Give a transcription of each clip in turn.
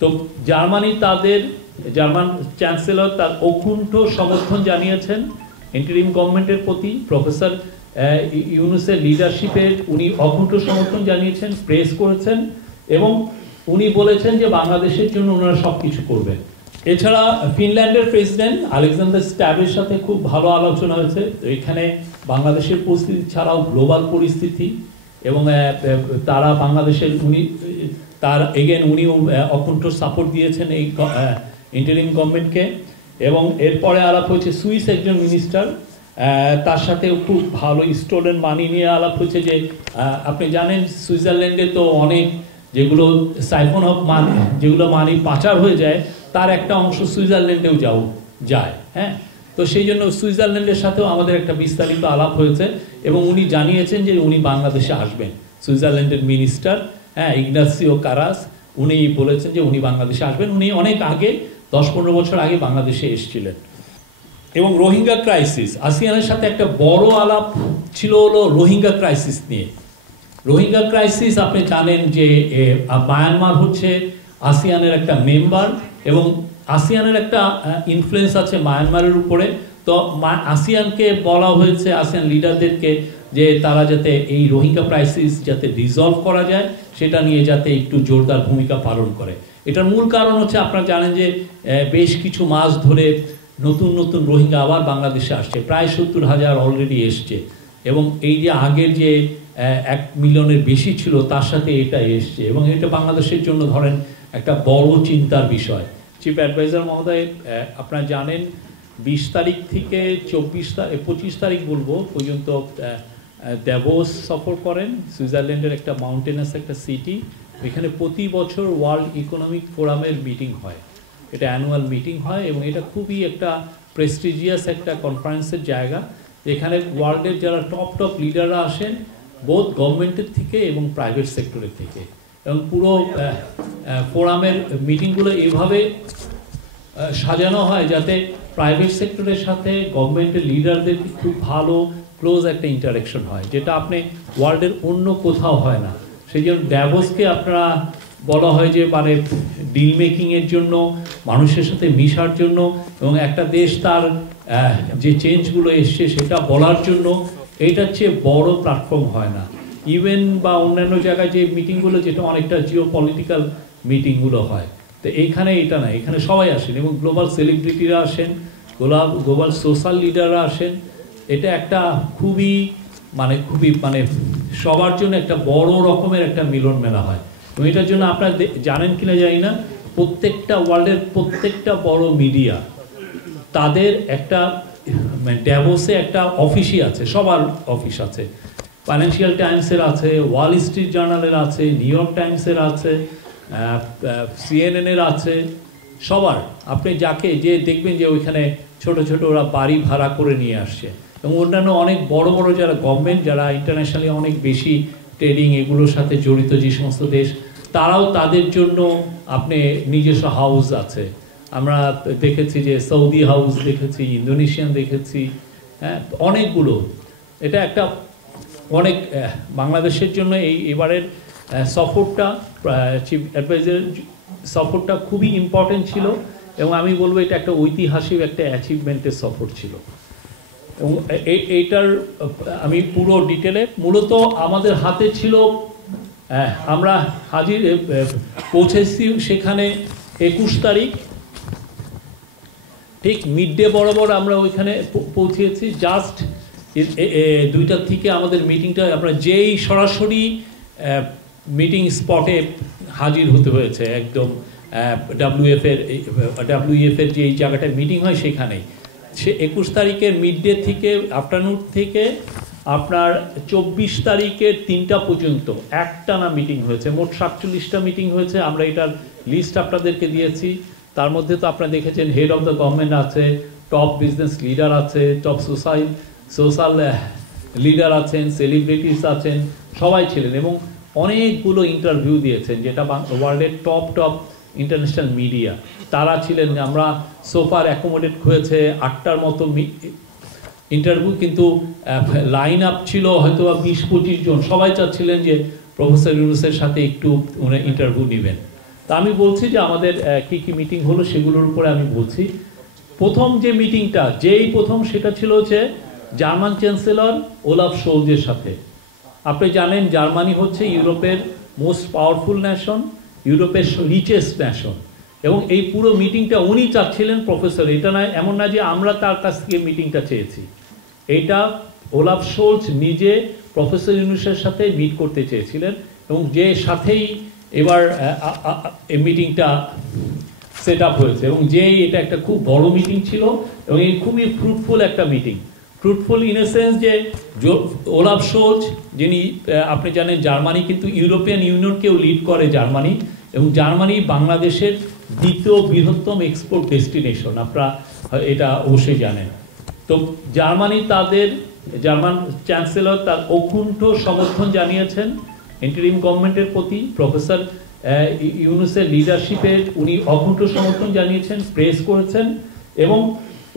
তো German chancellor তার অকুণ্ঠ সমর্থন জানিয়েছেন ইন্টারিম গভর্নমেন্টের প্রতি। প্রফেসর ইউনূসের লিডারশিপের উনি অকুণ্ঠ সমর্থন জানিয়েছেন, প্রেস করেছেন এবং উনি বলেছেন যে বাংলাদেশের জন্য ওনারা সবকিছু করবেন। এছাড়া ফিনল্যান্ডের প্রেসিডেন্ট আলেকজান্ডার স্ট্যাবের সাথে খুব ভালো আলোচনা হয়েছে। এখানে বাংলাদেশের পরিস্থিতি ছাড়াও গ্লোবাল পরিস্থিতি এবং তারা বাংলাদেশের উনিও অকুণ্ঠ সাপোর্ট দিয়েছেন এই ইন্টারিম গভর্নমেন্টকে। এবং এরপরে আলাপ হয়েছে সুইস একজন মিনিস্টার, তার সাথেও খুব ভালো স্টোলেন মানি নিয়ে আলাপ হয়েছে। যে আপনি জানেন সুইজারল্যান্ডে তো অনেক যেগুলো সাইফন অফ মানি, যেগুলো মানি পাচার হয়ে যায়, তার একটা অংশ সুইজারল্যান্ডেও যায়। হ্যাঁ, তো সেই জন্য সুইজারল্যান্ডের সাথেও আমাদের একটা বিস্তারিত আলাপ হয়েছে এবং উনি জানিয়েছেন যে উনি বাংলাদেশে আসবেন। সুইজারল্যান্ডের মিনিস্টার ইগনাসিও কারাস উনি বলেছেন যে উনি বাংলাদেশে আসবেন। উনি অনেক আগে 10-15 বছর আগে বাংলাদেশে এসেছিলেন। এবং রোহিঙ্গা ক্রাইসিস, আসিয়ানের সাথে একটা বড় আলাপ ছিল হলো রোহিঙ্গা ক্রাইসিস নিয়ে। রোহিঙ্গা ক্রাইসিস আপনি জানেন যে মায়ানমার হচ্ছে আসিয়ানের একটা মেম্বার এবং আসিয়ানের একটা ইনফ্লুয়েন্স আছে মায়ানমারের উপরে। তো আসিয়ানকে বলা হয়েছে, আসিয়ান লিডারদেরকে, যে তারা যাতে এই রোহিঙ্গা ক্রাইসিস যাতে রিজলভ করা যায় সেটা নিয়ে যাতে একটু জোরদার ভূমিকা পালন করে। এটার মূল কারণ হচ্ছে আপনারা জানেন যে বেশ কিছু মাস ধরে নতুন নতুন রোহিঙ্গা আবার বাংলাদেশে আসছে, প্রায় 70,000 অলরেডি এসছে এবং এই যে আগের যে 1 মিলিয়নের বেশি ছিল তার সাথে এটা এসছে এবং এটা বাংলাদেশের জন্য ধরেন একটা বড় চিন্তার বিষয়। চিফ অ্যাডভাইজার মহোদয় আপনারা জানেন 20 তারিখ থেকে 25 তারিখ বলবো পর্যন্ত দ্যাভোস সফর করেন, সুইজারল্যান্ডের একটা মাউন্টেনাস একটা সিটি। এখানে প্রতি বছর ওয়ার্ল্ড ইকোনমিক ফোরামের মিটিং হয়, এটা অ্যানুয়াল মিটিং হয় এবং এটা খুবই একটা প্রেস্টিজিয়াস একটা কনফারেন্সের জায়গা। এখানে ওয়ার্ল্ডের যারা টপ লিডাররা আসেন বোথ গভর্নমেন্টের থেকে এবং প্রাইভেট সেক্টরের থেকে, এবং পুরো ফোরামের মিটিংগুলো এভাবে সাজানো হয় যাতে প্রাইভেট সেক্টরের সাথে গভর্নমেন্টের লিডারদের খুব ভালো ক্লোজ একটা ইন্টারাকশন হয়, যেটা আপনি ওয়ার্ল্ডের অন্য কোথাও হয় না। সেই জন্য ড্যাভোসকে আপনারা বলা হয় যে মানে ডিল মেকিংয়ের জন্য, মানুষের সাথে মিশার জন্য এবং একটা দেশ তার যে চেঞ্জগুলো এসছে সেটা বলার জন্য, এইটার চেয়ে বড় প্ল্যাটফর্ম হয় না। ইভেন বা অন্যান্য জায়গায় যে মিটিংগুলো যেটা অনেকটা জিও পলিটিক্যাল মিটিংগুলো হয়, তো এইখানে এটা না, এখানে সবাই আসেন এবং গ্লোবাল সেলিব্রিটিরা আসেন, গ্লোবাল সোশ্যাল লিডাররা আসেন। এটা একটা খুবই মানে সবার জন্য একটা বড় রকমের একটা মিলন মেলা হয়। এবং এটার জন্য আপনারা জানেন কিনা জানি না, প্রত্যেকটা ওয়ার্ল্ডের প্রত্যেকটা বড় মিডিয়া তাদের একটা ড্যাভোসে একটা অফিসই আছে, সবার অফিস আছে। ফাইন্যান্সিয়াল টাইমসের আছে, ওয়াল স্ট্রিট জার্নালের আছে, নিউ ইয়র্ক টাইমসের আছে, CNN-এর আছে, সবার। আপনি যাকে যে দেখবেন যে ওইখানে ছোট ছোট ওরা বাড়ি ভাড়া করে নিয়ে আসছে। এবং অন্যান্য অনেক বড় বড় যারা গভর্নমেন্ট, যারা ইন্টারন্যাশনালি অনেক বেশি ট্রেডিং এগুলোর সাথে জড়িত যে সমস্ত দেশ, তারাও তাদের জন্য আপনি নিজস্ব হাউস আছে। আমরা দেখেছি যে সৌদি হাউস দেখেছি, ইন্দোনেশিয়ান দেখেছি, হ্যাঁ, অনেকগুলো। এটা একটা অনেক বাংলাদেশের জন্য এবারের সফরটা, চিফ অ্যাডভাইজার সফরটা খুবই ইম্পর্টেন্ট ছিল এবং আমি বলবো এটা একটা ঐতিহাসিক একটা অ্যাচিভমেন্টের সফর ছিল। এবং এইটার আমি পুরো ডিটেলে, মূলত আমাদের হাতে ছিল, আমরা পৌঁছেছি সেখানে 21 তারিখ ঠিক মিড ডে বরাবর আমরা ওইখানে পৌঁছেছি। জাস্ট 2টার থেকে আমাদের মিটিংটা, আমরা যেই সরাসরি মিটিং স্পটে হাজির হতে হয়েছে, একদম WEF এর যে জায়গাটায় মিটিং হয় সেখানেই। সে 21 তারিখের মিড ডে থেকে আফটারনুন থেকে আপনার 24 তারিখের 3টা পর্যন্ত একটানা মিটিং হয়েছে। মোট 47টা মিটিং হয়েছে। আমরা এটার লিস্ট আপনাদেরকে দিয়েছি। তার মধ্যে তো আপনারা দেখেছেন হেড অফ দ্য গভর্নমেন্ট আছে, টপ বিজনেস লিডার আছে, টপ সোশ্যাল লিডার আছেন, সেলিব্রিটিস আছেন, সবাই ছিলেন এবং অনেকগুলো ইন্টারভিউ দিয়েছেন, যেটা ওয়ার্ল্ডের টপ ইন্টারন্যাশনাল মিডিয়া তারা ছিলেন। আমরা সোফার অ্যাকোমোডেট হয়েছে 8টার মতো ইন্টারভিউ, কিন্তু লাইন আপ ছিল হয়তো 20-25 জন। সবাই চাচ্ছিলেন যে প্রফেসর ইউনূসের সাথে একটু ইন্টারভিউ নেবেন। তা আমি বলছি যে আমাদের কি কি মিটিং হলো সেগুলোর উপরে আমি বলছি। প্রথম যে মিটিংটা প্রথম সেটা ছিল হচ্ছে জার্মান চ্যান্সেলর ওলাফ শোলজের সাথে। আপনি জানেন জার্মানি হচ্ছে ইউরোপের মোস্ট পাওয়ারফুল ন্যাশন, ইউরোপের রিচেস্ট ন্যাশন, এবং এই পুরো মিটিংটা উনি চাচ্ছিলেন প্রফেসর। এটা নয়, এমন না যে আমরা তার কাছ থেকে মিটিংটা চেয়েছি, এটা ওলাফ শোলজ নিজে প্রফেসর ইউনুসের সাথে মিট করতে চেয়েছিলেন, এবং যে সাথেই এবার এই মিটিংটা সেট আপ হয়েছে, এবং এটা একটা খুব বড় মিটিং ছিল, এবং এই খুবই ফ্রুটফুল একটা meeting. Fruitful in a sense যে ওলাফ শোলজ, যিনি আপনি জানেন জার্মানি কিন্তু ইউরোপিয়ান ইউনিয়নকেও লিড করে জার্মানি, এবং জার্মানি বাংলাদেশের দ্বিতীয় বৃহত্তম এক্সপোর্ট ডেস্টিনেশন, আপনারা এটা অবশ্যই জানেন। তো জার্মানি জার্মান চ্যান্সেলর তার অকুণ্ঠ সমর্থন জানিয়েছেন ইন্টারিম গভর্নমেন্টের প্রতি। প্রফেসর ইউনুসের লিডারশিপের উনি অকুণ্ঠ সমর্থন জানিয়েছেন, প্রেস করেছেন, এবং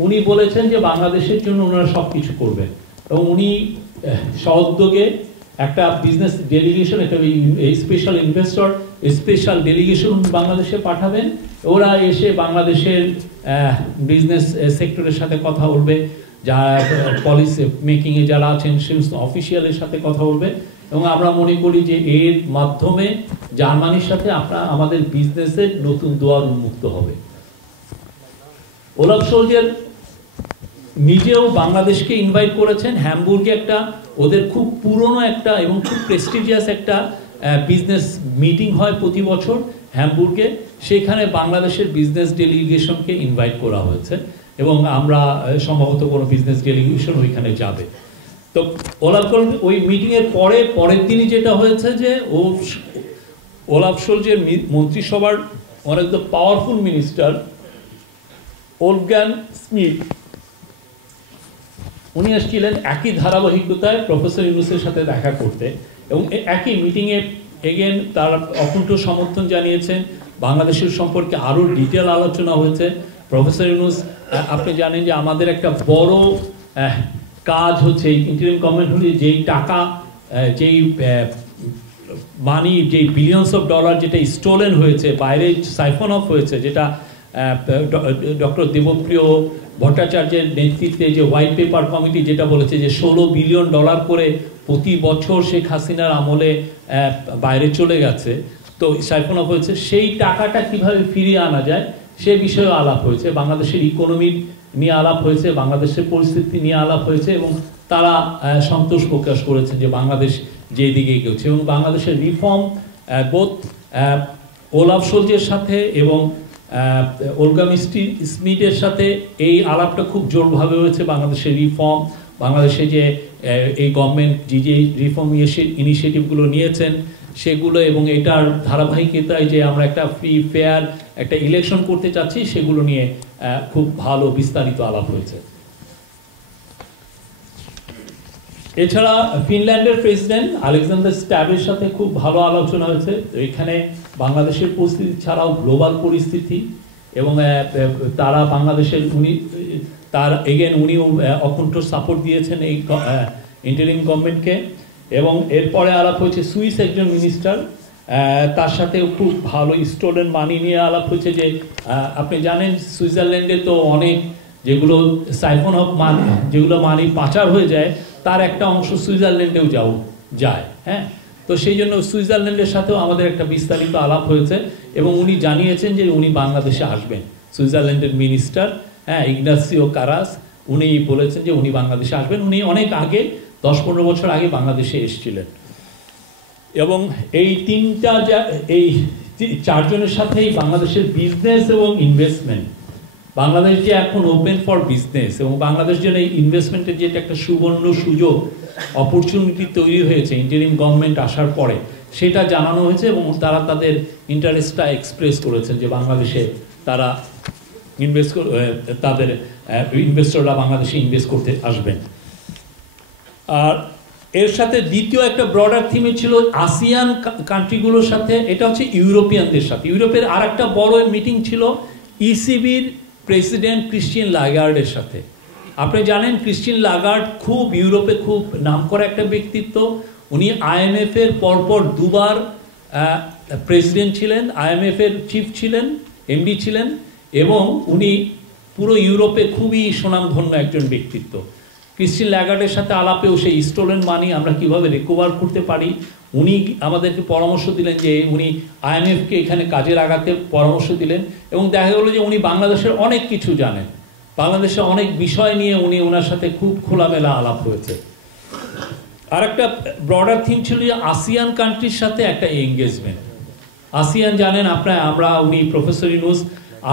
উনি বলেছেন যে বাংলাদেশের জন্য ওনারা সব কিছু করবেন, এবং উনি সউদ্যোগে একটা বিজনেস ডেলিগেশন, একটা স্পেশাল ইনভেস্টর স্পেশাল ডেলিগেশন বাংলাদেশে পাঠাবেন। ওরা এসে বাংলাদেশের বিজনেস সেক্টরের সাথে কথা বলবে, যারা পলিসি মেকিংয়ে যারা আছেন সমস্ত অফিসিয়ালের সাথে কথা বলবে, এবং আমরা মনে করি যে এর মাধ্যমে জার্মানির সাথে আমাদের বিজনেসের নতুন দুয়ার উন্মুক্ত হবে। ওলাফ শোলজের নিজেও বাংলাদেশকে ইনভাইট করেছেন। হ্যামবুর্গে একটা ওদের খুব পুরনো একটা এবং খুব প্রেস্টিজিয়াস একটা বিজনেস মিটিং হয় প্রতি বছর হ্যামবুর্গে, সেখানে বাংলাদেশের বিজনেস ডেলিগেশনকে ইনভাইট করা হয়েছে, এবং আমরা সম্ভবত কোনো বিজনেস ডেলিগেশন ওইখানে যাবে। তো ওই মিটিংয়ের পরের দিনই যেটা হয়েছে যে ওলাফ শোলজের মন্ত্রিসভার one of the powerful minister Olgan Smith, উনি এসেছিলেন একই ধারাবাহিকতায় প্রফেসর ইউনুসের সাথে দেখা করতে, এবং একই মিটিংয়ে এগেন তারা অকুণ্ঠ সমর্থন জানিয়েছেন। বাংলাদেশের সম্পর্কে আরও ডিটেল আলোচনা হয়েছে। প্রফেসর ইউনুস, আপনি জানেন যে আমাদের একটা বড় কাজ হচ্ছে ইন্টারিম গভর্নমেন্ট হলে যেই টাকা, যেই মানি, যেই বিলিয়নস অফ ডলার যেটা স্টোলেন হয়েছে, বাইরে সাইফন অফ হয়েছে, যেটা ডক্টর দেবপ্রিয় ভট্টাচার্যের নেতৃত্বে যে হোয়াইট পেপার কমিটি যেটা বলেছে যে 16 বিলিয়ন ডলার করে প্রতি বছর শেখ হাসিনার আমলে বাইরে চলে গেছে, তো সাইফন অফ হয়েছে, সেই টাকাটা কিভাবে ফিরিয়ে আনা যায় সে বিষয়ে আলাপ হয়েছে। বাংলাদেশের ইকোনমি নিয়ে আলাপ হয়েছে, বাংলাদেশের পরিস্থিতি নিয়ে আলাপ হয়েছে, এবং তারা সন্তোষ প্রকাশ করেছেন যে বাংলাদেশ যেদিকে এগোচ্ছে, এবং বাংলাদেশের রিফর্ম বোথ ওলাফ শোলজের সাথে এবং ওলগা স্মিথের সাথে এই আলাপটা খুব জোরভাবে হয়েছে। বাংলাদেশের রিফর্ম, বাংলাদেশে যে এই গভর্নমেন্ট যে রিফর্ম ইনিশিয়েটিভগুলো নিয়েছেন সেগুলো, এবং এটার ধারাবাহিকতায় যে আমরা একটা ফ্রি ফেয়ার একটা ইলেকশন করতে চাচ্ছি, সেগুলো নিয়ে খুব ভালো বিস্তারিত আলাপ হয়েছে। এছাড়া ফিনল্যান্ডের প্রেসিডেন্ট আলেকজান্ডার স্ট্যাবের সাথে খুব ভালো আলোচনা হয়েছে। এখানে বাংলাদেশের পরিস্থিতি ছাড়াও গ্লোবাল পরিস্থিতি, এবং তারা বাংলাদেশের উনিও অকুণ্ঠ সাপোর্ট দিয়েছেন এই ইন্টারিম গভর্নমেন্টকে। এবং এরপরে আলাপ হয়েছে সুইস একজন মিনিস্টার, তার সাথে খুব ভালো স্টোলেন মানি নিয়ে আলাপ হয়েছে। যে আপনি জানেন সুইজারল্যান্ডে তো অনেক যেগুলো সাইফন অফ মানি, যেগুলো মানি পাচার হয়ে যায়, তার একটা অংশ সুইজারল্যান্ডেও যায়। হ্যাঁ, তো সেই জন্য সুইজারল্যান্ডের সাথেও আমাদের একটা বিস্তারিত আলাপ হয়েছে, এবং উনি জানিয়েছেন যে উনি বাংলাদেশে আসবেন। সুইজারল্যান্ডের মিনিস্টার ইগনাসিও কারাস, উনি বলেছেন যে উনি বাংলাদেশে আসবেন। উনি অনেক আগে 10-15 বছর আগে বাংলাদেশে এসেছিলেন, এবং এই চারজনের সাথেই বাংলাদেশের বিজনেস এবং ইনভেস্টমেন্ট, বাংলাদেশ যে এখন ওপেন ফর বিজনেস, এবং বাংলাদেশ জন্য এই ইনভেস্টমেন্টের যে একটা সুবর্ণ সুযোগ অপরচুনিটি তৈরি হয়েছে ইন্টারিম গভর্নমেন্ট আসার পরে, সেটা জানানো হয়েছে, এবং তারা তাদের ইন্টারেস্টটা এক্সপ্রেস করেছেন যে বাংলাদেশে তারা তাদের ইনভেস্টররা বাংলাদেশে ইনভেস্ট করতে আসবেন। আর এর সাথে দ্বিতীয় একটা ব্রডার থিমে ছিল আসিয়ান কান্ট্রিগুলোর সাথে, এটা হচ্ছে ইউরোপিয়ানদের সাথে। ইউরোপের আর একটা বড় মিটিং ছিল ইসিবির প্রেসিডেন্ট ক্রিস্টিয়ান লাগার্ডের সাথে। আপনি জানেন ক্রিস্টিয়ান লাগার্ড ইউরোপে খুব নামকরা একটা ব্যক্তিত্ব। উনি IMF এর পরপর দুবার প্রেসিডেন্ট ছিলেন, IMF এর চিফ ছিলেন, MD ছিলেন, এবং উনি পুরো ইউরোপে খুবই সুনামধন্য একজন ব্যক্তিত্ব। ক্রিস্টিন ল্যাগার্ডের সাথে আলাপেও সেই স্টোলেন মানি আমরা কিভাবে রিকভার করতে পারি উনি আমাদেরকে পরামর্শ দিলেন, যে উনি IMF-কে এখানে কাজে লাগাতে পরামর্শ দিলেন, এবং দেখা গেল যে উনি বাংলাদেশের অনেক কিছু জানেন, বাংলাদেশের অনেক বিষয় নিয়ে উনি ওনার সাথে খুব খোলামেলা আলাপ হয়েছে। আর একটা ব্রডার থিম ছিল যে আসিয়ান কান্ট্রির সাথে একটা এঙ্গেজমেন্ট। আসিয়ান জানেন উনি প্রফেসর ইউনুস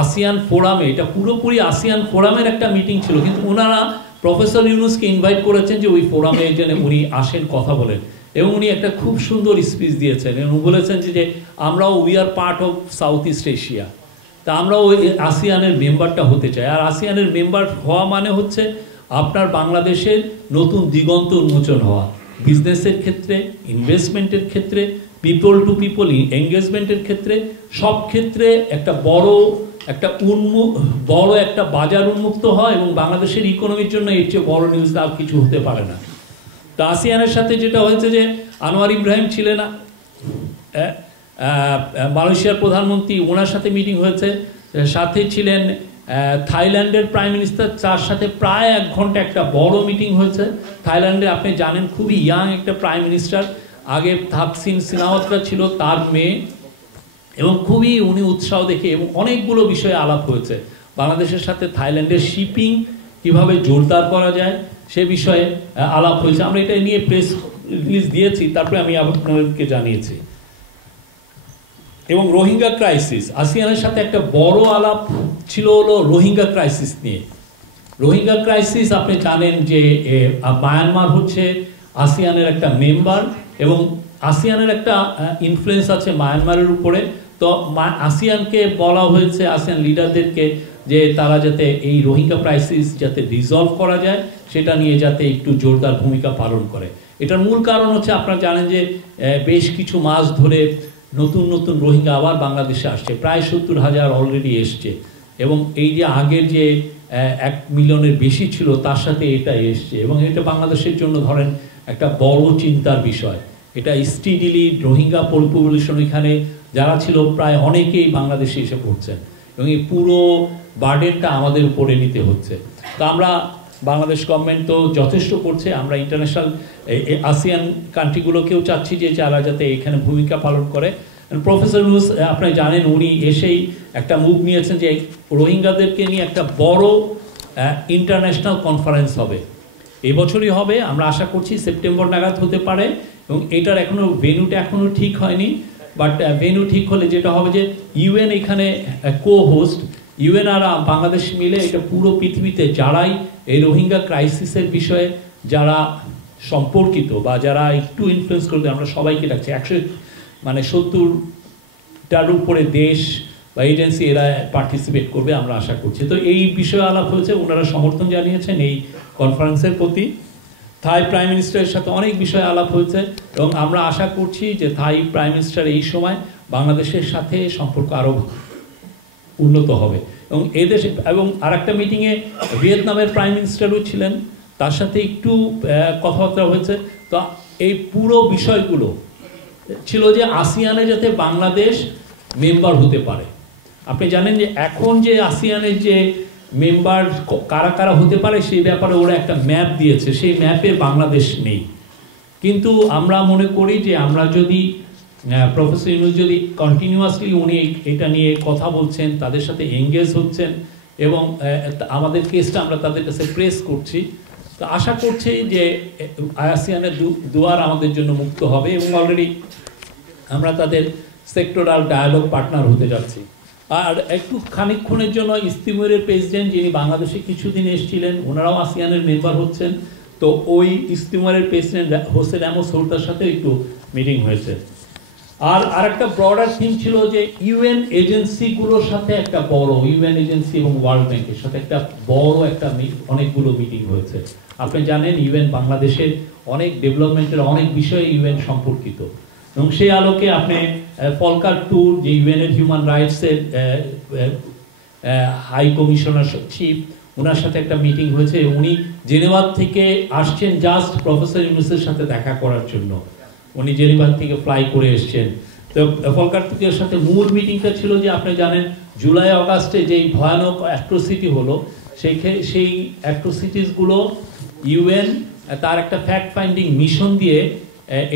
আসিয়ান ফোরামে, এটা পুরোপুরি আসিয়ান ফোরামের একটা মিটিং ছিল, কিন্তু ওনারা প্রফেসর ইউনুসকে ইনভাইট করেছেন যে ওই ফোরামে যেন উনি আসেন, কথা বলেন, এবং উনি একটা খুব সুন্দর স্পিচ দিয়েছেন এবং বলেছেন যে আমরাও we are part of south east Asia, তা আমরাও ওই আসিয়ানের মেম্বারটা হতে চাই। আর আসিয়ানের মেম্বার হওয়া মানে হচ্ছে আপনার বাংলাদেশের নতুন দিগন্ত উন্মোচন হওয়া, বিজনেসের ক্ষেত্রে, ইনভেস্টমেন্টের ক্ষেত্রে, পিপল টু পিপল এঙ্গেজমেন্টের ক্ষেত্রে, সব ক্ষেত্রে একটা বড় একটা বাজার উন্মুক্ত হয়, এবং বাংলাদেশের ইকোনমির জন্য এর চেয়ে বড় নিউজ আর কিছু হতে পারে না। তো আসিয়ানের সাথে যেটা হয়েছে যে আনোয়ার ইব্রাহিম ছিলেন মালয়েশিয়ার প্রধানমন্ত্রী, ওনার সাথে মিটিং হয়েছে, সাথে ছিলেন থাইল্যান্ডের প্রাইম মিনিস্টার, তার সাথে প্রায় 1 ঘন্টা একটা বড় মিটিং হয়েছে। থাইল্যান্ডে আপনি জানেন খুবই ইয়াং একটা প্রাইম মিনিস্টার, আগে থাকসিন সিনাওয়াত্রা ছিল তার মেয়ে, এবং খুবই উনি উৎসাহ দেখে, এবং অনেকগুলো বিষয়ে আলাপ হয়েছে। বাংলাদেশের সাথে থাইল্যান্ডের শিপিং কিভাবে জোরদার করা যায় সে বিষয়ে আলাপ হয়েছে। আমরা এটা নিয়ে প্রেস রিলিজ দিয়েছি, তারপরে আমি আপনাদেরকে জানিয়েছি। এবং রোহিঙ্গা ক্রাইসিস, আসিয়ানের সাথে একটা বড় আলাপ ছিল হলো রোহিঙ্গা ক্রাইসিস নিয়ে। রোহিঙ্গা ক্রাইসিস আপনি জানেন যে মায়ানমার হচ্ছে আসিয়ানের একটা মেম্বার, এবং আসিয়ানের একটা ইনফ্লুয়েন্স আছে মায়ানমারের উপরে। তো আসিয়ানকে বলা হয়েছে, আসিয়ান লিডারদেরকে, যে তারা যাতে এই রোহিঙ্গা ক্রাইসিস যাতে রিজলভ করা যায় সেটা নিয়ে যাতে একটু জোরদার ভূমিকা পালন করে। এটার মূল কারণ হচ্ছে আপনারা জানেন যে বেশ কিছু মাস ধরে নতুন নতুন রোহিঙ্গা আবার বাংলাদেশে আসছে, প্রায় 70,000 অলরেডি এসছে, এবং এই যে আগের যে 1 মিলিয়নের বেশি ছিল তার সাথে এটা এসছে, এবং এটা বাংলাদেশের জন্য ধরেন একটা বড় চিন্তার বিষয়। এটা স্টিডিলি রোহিঙ্গা পপুলেশন এখানে যারা ছিল প্রায় অনেকেই বাংলাদেশে এসে পড়ছেন, এবং এই পুরো বার্ডেনটা আমাদের উপরে নিতে হচ্ছে। তো আমরা বাংলাদেশ গভর্নমেন্ট তো যথেষ্ট করছে, আমরা ইন্টারন্যাশনাল আসিয়ান কান্ট্রিগুলোকেও চাচ্ছি যে যারা যাতে এখানে ভূমিকা পালন করে। প্রফেসর ইউনুস আপনি জানেন উনি এসেই একটা মুভ নিয়েছেন যে রোহিঙ্গাদেরকে নিয়ে একটা বড় ইন্টারন্যাশনাল কনফারেন্স হবে, এবছরই হবে, আমরা আশা করছি সেপ্টেম্বর নাগাদ হতে পারে, এবং এটার ভেন্যুটা এখনো ঠিক হয়নি, বাট ভেন্যু ঠিক হলে যেটা হবে যে UN এখানে কো-হোস্ট, UN আর বাংলাদেশ মিলে এটা পুরো পৃথিবীতে যারাই এই রোহিঙ্গা ক্রাইসিসের বিষয়ে যারা সম্পর্কিত বা যারা একটু ইনফ্লুয়েন্স করবে, আমরা সবাইকে ডাকছি। 170টার উপরে দেশ বা এজেন্সি এরা পার্টিসিপেট করবে আমরা আশা করছি। তো এই বিষয়ে আলাপ হয়েছে, ওনারা সমর্থন জানিয়েছেন এই কনফারেন্সের প্রতি। থাই প্রাইম মিনিস্টারের সাথে অনেক বিষয়ে আলাপ হয়েছে, এবং আমরা আশা করছি যে থাই প্রাইম মিনিস্টার এই সময় বাংলাদেশের সাথে সম্পর্ক আরও উন্নত হবে। এবং এদেশে এবং আরেকটা মিটিংয়ে ভিয়েতনামের প্রাইম মিনিস্টারও ছিলেন, তার সাথে একটু কথাবার্তা হয়েছে। তো এই পুরো বিষয়গুলো ছিল যে আসিয়ানে যাতে বাংলাদেশ মেম্বার হতে পারে। আপনি জানেন যে এখন যে আসিয়ানের যে মেম্বার কারা কারা হতে পারে সেই ব্যাপারে ওরা একটা ম্যাপ দিয়েছে, সেই ম্যাপে বাংলাদেশ নেই। কিন্তু আমরা মনে করি যে আমরা যদি প্রফেসর ইউনুস যদি কন্টিনিউয়াসলি উনি এটা নিয়ে কথা বলছেন, তাদের সাথে এঙ্গেজ হচ্ছেন, এবং আমাদের কেসটা আমরা তাদের কাছে প্রেস করছি, তো আশা করছি যে আসিয়ানের দুয়ার আমাদের জন্য মুক্ত হবে, এবং অলরেডি আমরা তাদের সেক্টরাল ডায়ালগ পার্টনার হতে যাচ্ছি। আর একটু খানিকক্ষণের জন্য ইস্তিমরের প্রেসিডেন্ট যিনি বাংলাদেশে কিছুদিন এসেছিলেন, ওনারাও আসিয়ানের মেম্বার হচ্ছেন। তো ওই ইস্তিমরের প্রেসিডেন্ট হোসেন আহমদ সৌদার সাথে একটু মিটিং হয়েছে। আর একটা ব্রডার থিম ছিল যে UN এজেন্সিগুলোর সাথে একটা বড়, UN এজেন্সি এবং ওয়ার্ল্ড ব্যাংকের সাথে একটা বড় অনেকগুলো মিটিং হয়েছে। আপনি জানেন UN বাংলাদেশের অনেক ডেভেলপমেন্টের অনেক বিষয়ে UN সম্পর্কিত, এবং সেই আলোকে আপনি ফলকার ট্যুর যে UN এর হিউম্যান রাইটসের হাই কমিশনার চিফ, ওনার সাথে একটা মিটিং হয়েছে। উনি জেনেভা থেকে আসছেন জাস্ট প্রফেসর ইউনুসের সাথে দেখা করার জন্য, উনি জেনেভা থেকে ফ্লাই করে এসছেন। তো তো ফলকার তৃতীয়ের সাথে মূল মিটিংটা ছিল যে আপনি জানেন জুলাই অগাস্টে যেই ভয়ানক অ্যাট্রোসিটি হলো সেই অ্যাট্রোসিটিসগুলো ইউএন তার একটা ফ্যাক্ট ফাইন্ডিং মিশন দিয়ে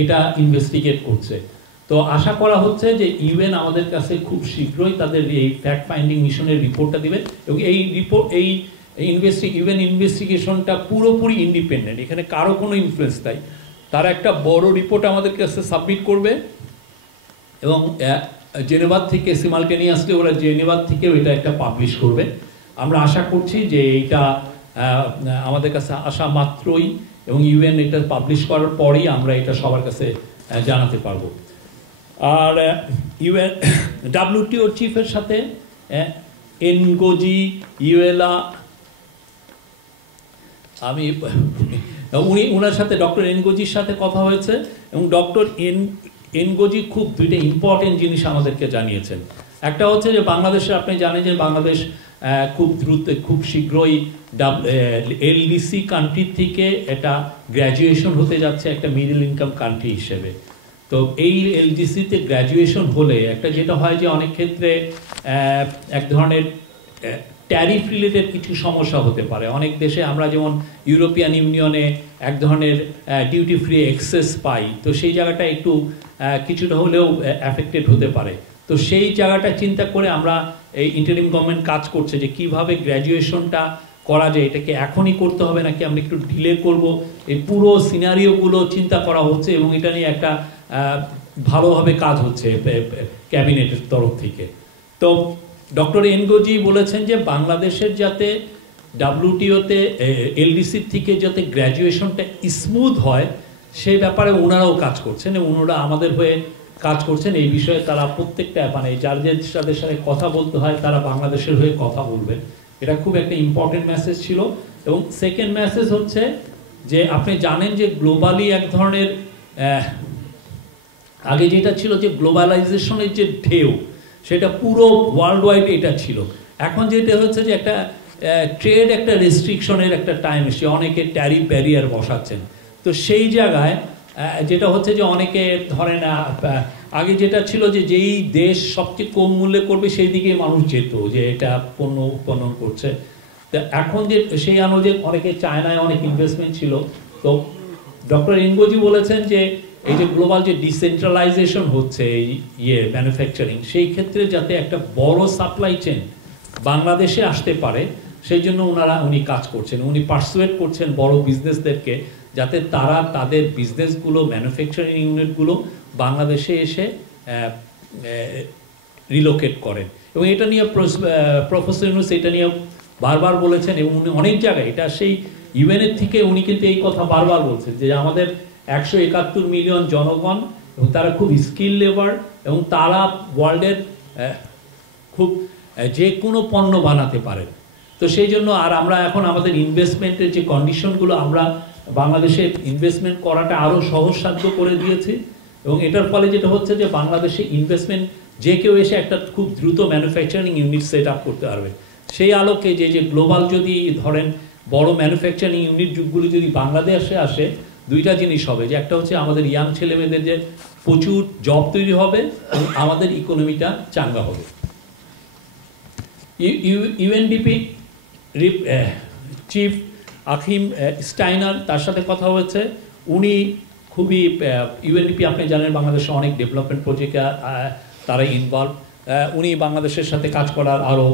এটা ইনভেস্টিগেট করছে। তো আশা করা হচ্ছে যে ইউএন আমাদের কাছে খুব শীঘ্রই তাদের এই ফ্যাক্ট ফাইন্ডিং মিশনের রিপোর্টটা দিবে এবং এই রিপোর্ট ইউএন ইনভেস্টিগেশনটা পুরোপুরি ইন্ডিপেন্ডেন্ট, এখানে কারো কোনো ইনফ্লুয়েন্স নাই। তারা একটা বড় রিপোর্ট আমাদের কাছে সাবমিট করবে এবং জেনেভার থেকে সিমালকে নিয়ে আসলে ওরা জেনেভার থেকেও এটা একটা পাবলিশ করবে। আমরা আশা করছি যে এইটা আমাদের কাছে আসা মাত্রই এবং ইউএন এটা পাবলিশ করার পরেই আমরা এটা সবার কাছে জানাতে পারবো। আর ইউএন ডাব্লিউটিও চিফের সাথে এনগোজি ইউএলা ওনার সাথে ডক্টর এনগোজির সাথে কথা হয়েছে এবং ডক্টর এনগোজি খুব দুইটা ইম্পর্টেন্ট জিনিস আমাদেরকে জানিয়েছেন। একটা হচ্ছে যে বাংলাদেশে আপনি জানেন যে বাংলাদেশ খুব দ্রুত খুব শীঘ্রই এলডিসি কান্ট্রি থেকে এটা গ্র্যাজুয়েশন হতে যাচ্ছে একটা মিডল ইনকাম কান্ট্রি হিসেবে। তো এই এলডিসিতে গ্র্যাজুয়েশন হলে একটা যেটা হয় যে অনেক ক্ষেত্রে এক ধরনের ট্যারিফ রিলেটেড কিছু সমস্যা হতে পারে। অনেক দেশে আমরা যেমন ইউরোপিয়ান ইউনিয়নে এক ধরনের ডিউটি ফ্রি এক্সেস পাই, তো সেই জায়গাটা একটু কিছুটা হলেও অ্যাফেক্টেড হতে পারে। তো সেই জায়গাটা চিন্তা করে আমরা এই ইন্টারিম গভর্নমেন্ট কাজ করছে যে কিভাবে গ্র্যাজুয়েশনটা করা যায়, এটাকে এখনই করতে হবে নাকি আমরা একটু ডিলে করব, এই পুরো সিনারিওগুলো চিন্তা করা হচ্ছে এবং এটা নিয়ে একটা ভালোভাবে কাজ হচ্ছে ক্যাবিনেটের তরফ থেকে। তো ডক্টর এনগোজি বলেছেন যে বাংলাদেশের যাতে ডাব্লিউটিওতে এলডিসির থেকে যাতে গ্র্যাজুয়েশনটা স্মুথ হয় সেই ব্যাপারে ওনারাও কাজ করছেন এবং ওনারা আমাদের হয়ে কাজ করছেন। এই বিষয়ে তারা প্রত্যেকটা মানে যাদের সাথে কথা বলতে হয় তারা বাংলাদেশের হয়ে কথা বলবেন। এটা খুব একটা ইম্পর্টেন্ট মেসেজ ছিল। এবং সেকেন্ড মেসেজ হচ্ছে যে আপনি জানেন যে গ্লোবালি এক ধরনের আগে যেটা ছিল যে গ্লোবালাইজেশনের যে ঢেউ সেটা পুরো ওয়ার্ল্ড ওয়াইড এটা ছিল। এখন যেটা হচ্ছে যে একটা ট্রেড একটা রেস্ট্রিকশনের একটা টাইম এসে অনেকে ট্যারিফ ব্যারিয়ার বসাচ্ছেন। তো সেই জায়গায় যেটা হচ্ছে যে অনেকে ধরে না আগে যেটা ছিল যে যেই দেশ সবচেয়ে কম মূল্যে করবে সেই দিকে মানুষ যেত যে এটা পণ্য উৎপন্ন করছে। তো এখন যে সেই অনুযায়ী অনেকে চায়নায় অনেক ইনভেস্টমেন্ট ছিল। তো ডক্টর এনগোজি বলেছেন যে এই যে গ্লোবাল যে ডিসেন্ট্রালাইজেশন হচ্ছে এই ম্যানুফ্যাকচারিং, সেই ক্ষেত্রে যাতে একটা বড় সাপ্লাই চেন বাংলাদেশে আসতে পারে সেই জন্য উনি কাজ করছেন। উনি পার্সুয়েট করছেন বড় বিজনেসদেরকে যাতে তারা তাদের বিজনেসগুলো ম্যানুফ্যাকচারিং ইউনিটগুলো বাংলাদেশে এসে রিলোকেট করেন। এবং এটা নিয়ে প্রফেসর ইউনূস এটা নিয়ে বারবার বলেছেন এবং উনি অনেক জায়গায় এটা সেই ইউএনের থেকে উনি কিন্তু এই কথা বারবার বলছেন যে আমাদের 171 মিলিয়ন জনগণ এবং তারা খুব স্কিল লেবার এবং তারা ওয়ার্ল্ডের খুব যে কোনো পণ্য বানাতে পারেন। তো সেই জন্য আর আমরা এখন আমাদের ইনভেস্টমেন্টের যে কন্ডিশনগুলো আমরা বাংলাদেশে ইনভেস্টমেন্ট করাটা আরও সহজসাধ্য করে দিয়েছি এবং এটার ফলে যেটা হচ্ছে যে বাংলাদেশে ইনভেস্টমেন্ট যে কেউ এসে একটা খুব দ্রুত ম্যানুফ্যাকচারিং ইউনিট সেট আপ করতে পারবে। সেই আলোকে যে গ্লোবাল যদি ধরেন বড় ম্যানুফ্যাকচারিং ইউনিট যুগগুলি যদি বাংলাদেশে আসে দুইটা জিনিস হবে, যে একটা হচ্ছে আমাদের ইয়াং ছেলেমেয়েদের যে প্রচুর জব তৈরি হবে এবং আমাদের ইকোনমিটা চাঙ্গা হবে। ইউএনডিপি চিফ আকিম স্টাইনার তার সাথে কথা হয়েছে। উনি খুবই ইউএনডিপি আপনি জানেন বাংলাদেশে অনেক ডেভেলপমেন্ট প্রজেক্টে তারা ইনভলভ। উনি বাংলাদেশের সাথে কাজ করার আরও